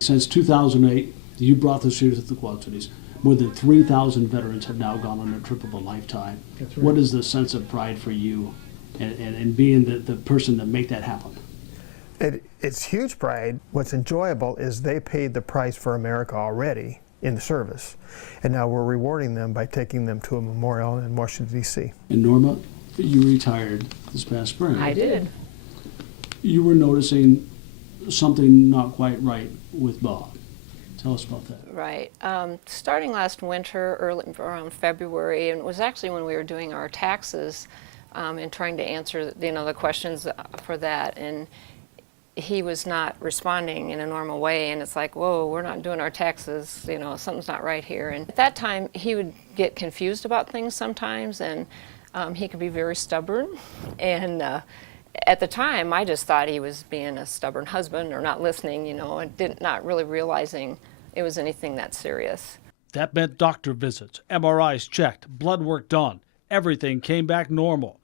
Since 2008, you brought the series to the Quad Cities. More than 3,000 veterans have now gone on a trip of a lifetime. That's right. What is the sense of pride for you and being the person that make that happen? It's huge pride. What's enjoyable is they paid the price for America already in the service, and now we're rewarding them by taking them to a memorial in Washington, D.C. And Norma, you retired this past spring. I did. You were noticing something not quite right with Bob. Tell us about that. Right. Starting last winter, early around February, and it was actually when we were doing our taxes and trying to answer, the questions for that, and he was not responding in a normal way, and it's like, whoa, we're not doing our taxes, something's not right here. And at that time, he would get confused about things sometimes, and he could be very stubborn. And at the time, I just thought he was being a stubborn husband or not listening, and not really realizing it was anything that serious. That meant doctor visits, MRIs checked, blood work done. Everything came back normal.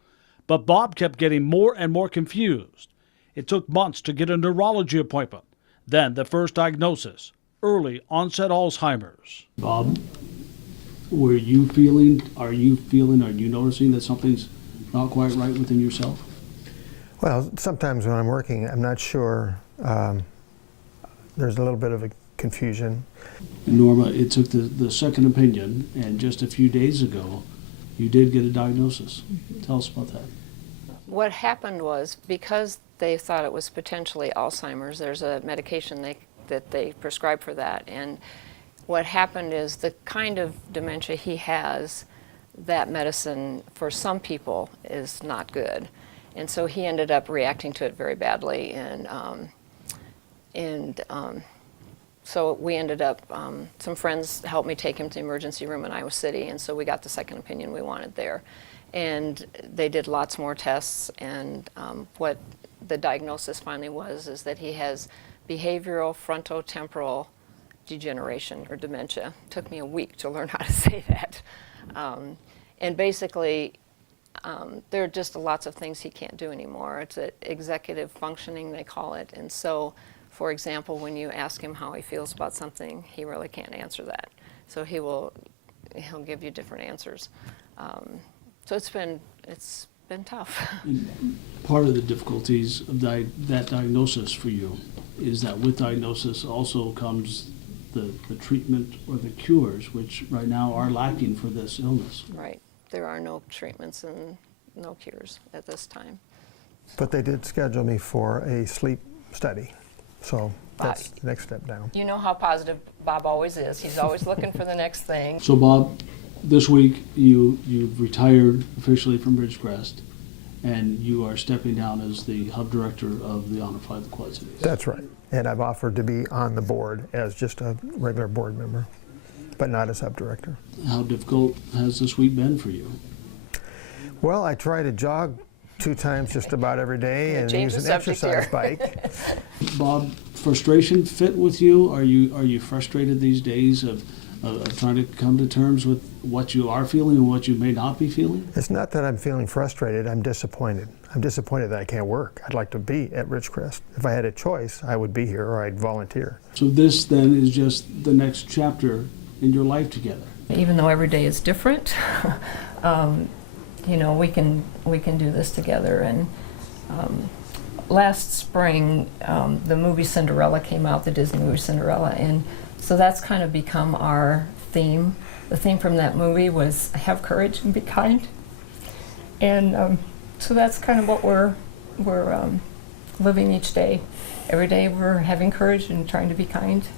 But Bob kept getting more and more confused. It took months to get a neurology appointment. Then the first diagnosis, early onset Alzheimer's. Bob, are you noticing that something's not quite right within yourself? Well, sometimes when I'm working, I'm not sure. There's a little bit of a confusion. And Norma, it took the second opinion, and just a few days ago, you did get a diagnosis. Tell us about that. What happened was, because they thought it was potentially Alzheimer's, there's a medication that they prescribe for that. And what happened is the kind of dementia he has, that medicine for some people is not good. And so he ended up reacting to it very badly. So we ended up, some friends helped me take him to the emergency room in Iowa City, and so we got the second opinion we wanted there. And they did lots more tests, and what the diagnosis finally was is that he has behavioral frontotemporal degeneration, or dementia. It took me a week to learn how to say that. And basically, there are just lots of things he can't do anymore. It's executive functioning, they call it. And so, for example, when you ask him how he feels about something, he really can't answer that. So he'll give you different answers. So it's been tough. And part of the difficulties of that diagnosis for you is that with diagnosis also comes the treatment or the cures, which right now are lacking for this illness. Right. There are no treatments and no cures at this time. But they did schedule me for a sleep study, so that's the next step down. You know how positive Bob always is. He's always looking for the next thing. So Bob, this week you've retired officially from Ridgecrest, and you are stepping down as the hub director of the Honor Flight of the Quad Cities. That's right. And I've offered to be on the board as just a regular board member, but not as hub director. How difficult has this week been for you? Well, I try to jog 2 times just about every day and use an exercise bike. Bob, frustration fit with you? Are you frustrated these days of trying to come to terms with what you are feeling and what you may not be feeling? It's not that I'm feeling frustrated, I'm disappointed. I'm disappointed that I can't work. I'd like to be at Ridgecrest. If I had a choice, I would be here or I'd volunteer. So this then is just the next chapter in your life together. Even though every day is different, we can do this together. And last spring, the movie Cinderella came out, the Disney movie Cinderella, and so that's kind of become our theme. The theme from that movie was have courage and be kind, and so that's kind of what we're living each day. Every day we're having courage and trying to be kind.